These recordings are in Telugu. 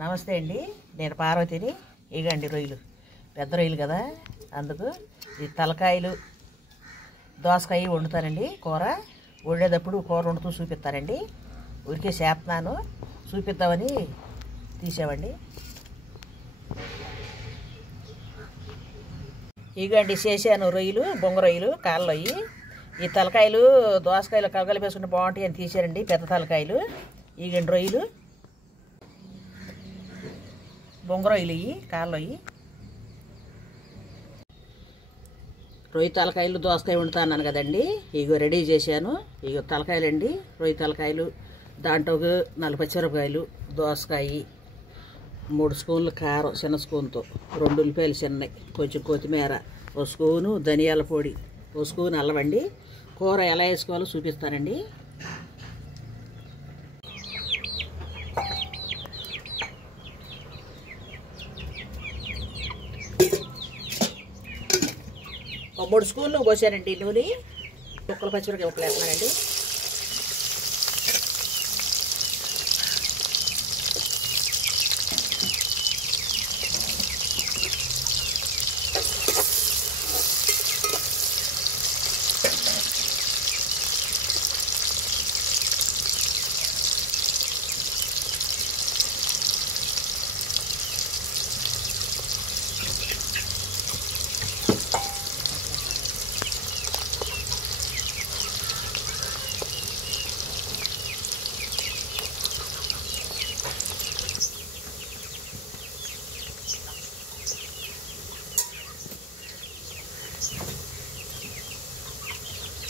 నమస్తే అండి, నేను పార్వతిని. ఇగండి రొయ్యలు, పెద్ద రొయ్యలు కదా, అందుకు ఈ తలకాయలు దోసకాయ వండుతానండి. కూర వండేటప్పుడు కూర వండుతూ చూపిస్తానండి. ఊరికే చేస్తున్నాను, చూపిద్దామని తీసామండి. ఇగండి చేశాను రొయ్యలు, బొంగ రొయ్యలు కాళ్ళయి. ఈ తలకాయలు దోసకాయలు కలగలిపేసుకుంటే బాగుంటాయి అని తీసారండి, పెద్ద తలకాయలు. ఇగండి రొయ్యలు, బొంగ రొయ్యలు ఇవి కాళ్ళయి. రొయ్య తలకాయలు దోసకాయ వండుతాను కదండి, ఇగో రెడీ చేశాను. ఇగో తలకాయలండి, రొయ్య తలకాయలు, దాంట్లో 4 పచ్చిమిరపకాయలు, దోసకాయ, 3 స్పూన్లు కారం చిన్న స్పూన్తో, 2 ఉల్లిపాయలు చిన్నవి, కొంచెం కొత్తిమీర, 1 స్పూను ధనియాల పొడి, 1 స్పూన్ అల్లమండి. కూర ఎలా వేసుకోవాలో చూపిస్తానండి. ఒక 3 స్పూన్లు పోసానండి నూనె. ముక్కలు పచ్చిమిరపకాయ ముక్కలు వేస్తున్నానండి.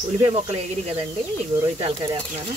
ఉల్లిపాయ ముక్కలు ఎగిరి కదండి, ఇగో రొయ్య తలకాయలు వేస్తున్నాను.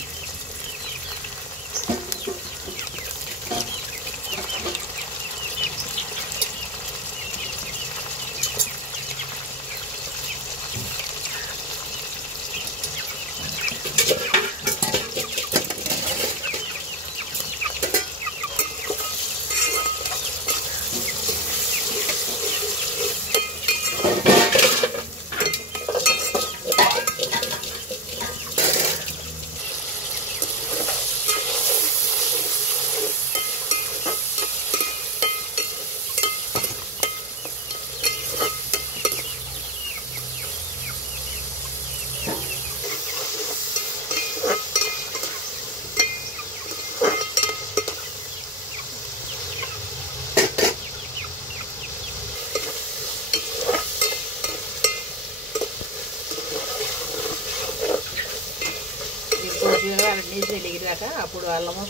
నీళ్ళు ఎగిరాక అప్పుడు అల్లము,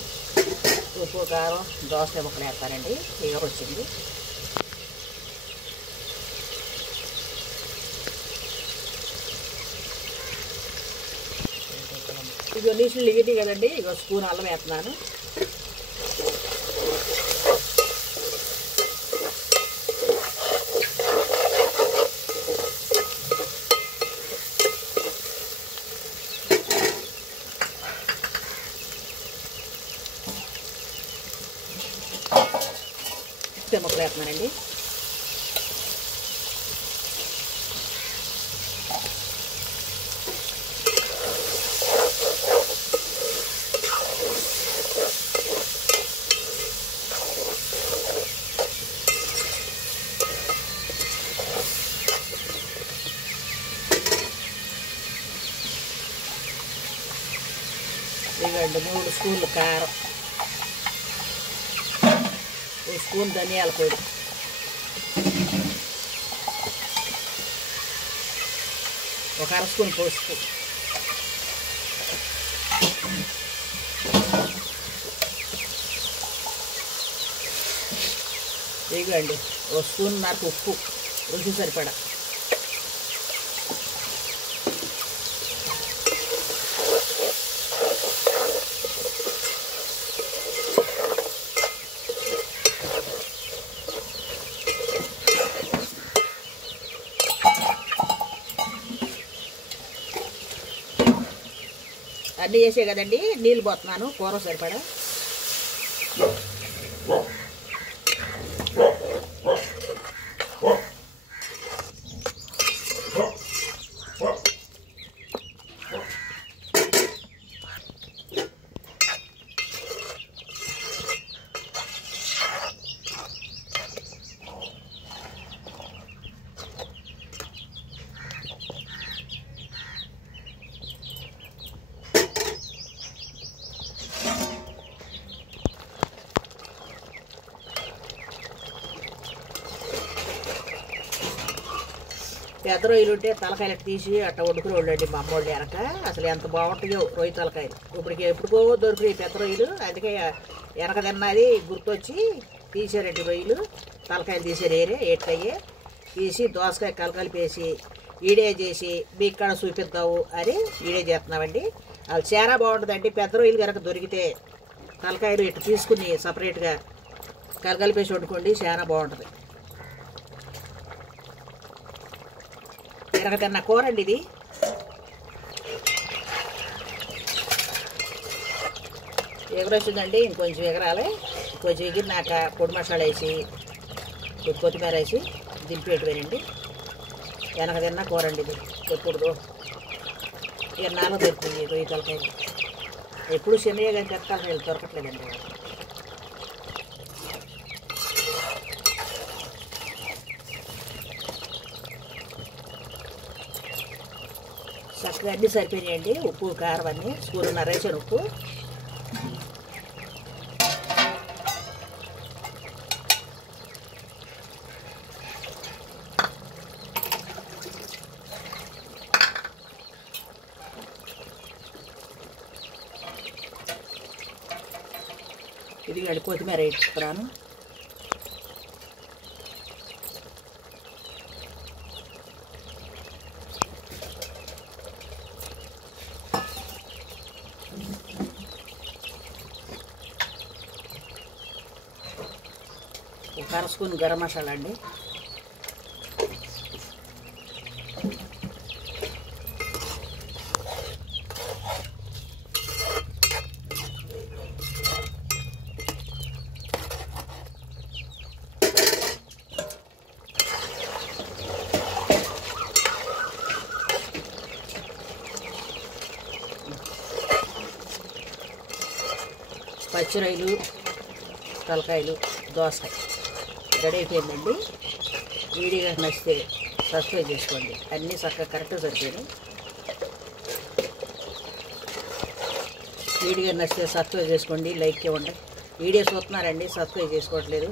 ఉప్పు, కారం, దోసకాయ ముక్కలు వేస్తానండి. ఇగ వచ్చింది. ఇగో నీళ్ళు ఎగిరి కదండి, ఇగో స్పూన్ అల్లం వేస్తున్నాను. ముక్కలు వేస్తున్నానండి. ఇవ్వండి 3 స్పూన్లు కారం, 1 స్పూన్ ధనియాల పొడి, 1 అర స్పూన్ పసుపు, ఇవ్వండి 1 స్పూన్ నాకు ఉప్పు రుచి సరిపడా, అన్నీ వేసే కదండి, నీళ్ళు పోతున్నాను కూర సరిపడా. పెద్ద రొయ్యలు ఉంటే తలకాయలు తీసి అట్ట వండుకుని అండి మా అమ్మోళ్ళు వెనక. అసలు ఎంత బాగుంటాయో రొయ్య తలకాయలు. ఎప్పుడుకో దొరికినాయి పెద్ద రొయ్యలు, అందుకే వెనక తిన్నది గుర్తొచ్చి తీసారండి రొయ్యలు. తలకాయలు తీసారు ఏటయ్యే తీసి దోసకాయ కలకలిపేసి ఈడే చేసి మీకు కాడ చూపిద్దాము అని ఈడే చేస్తున్నామండి. అది చాలా బాగుంటుందండి. పెద్ద రొయ్యలు కనుక దొరికితే తలకాయలు ఇట్లా తీసుకుని సపరేట్గా కలకలిపేసి వండుకోండి, చాలా బాగుంటుంది. ఎరగ తిన్న కూర అండి ఇది. ఎగరొచ్చిందండి, ఇంకొంచెం ఎగరాలి. కొంచెం ఎగిరినాక పొడి మసాలా వేసి కొత్తిమీర వేసి దింపేటివేనండి. వెనక తిన్న కూర అండి ఇది. ఎప్పుడు ఎన్నాళ్ళు దొరుకుతుంది రొయ్య తలకాయలు. ఎప్పుడు శనగ కానీ తలకాయలు దొరకట్లేదండి. చక్కగా అన్నీ సరిపోయినాయండి. ఉప్పు కారం అన్నీ స్పూనున్నర వేసాను ఉప్పు. ఇది కొత్తిమీర వేసుకున్నాను. ఒక అర స్పూన్ గరం మసాలా అండి. పచ్చిరొయ్యలు, తలకాయలు, దోసకాయ రెడీ అయిపోయిందండి. వీడియోగా నచ్చితే సబ్స్క్రైబ్ చేసుకోండి. అన్నీ చక్కగా కరెక్ట్గా సరిపోయినాయి. వీడియో నచ్చితే సబ్స్క్రైబ్ చేసుకోండి, లైక్ ఇవ్వండి. వీడియో చూస్తున్నారండి, సబ్స్క్రైబ్ చేసుకోవట్లేదు.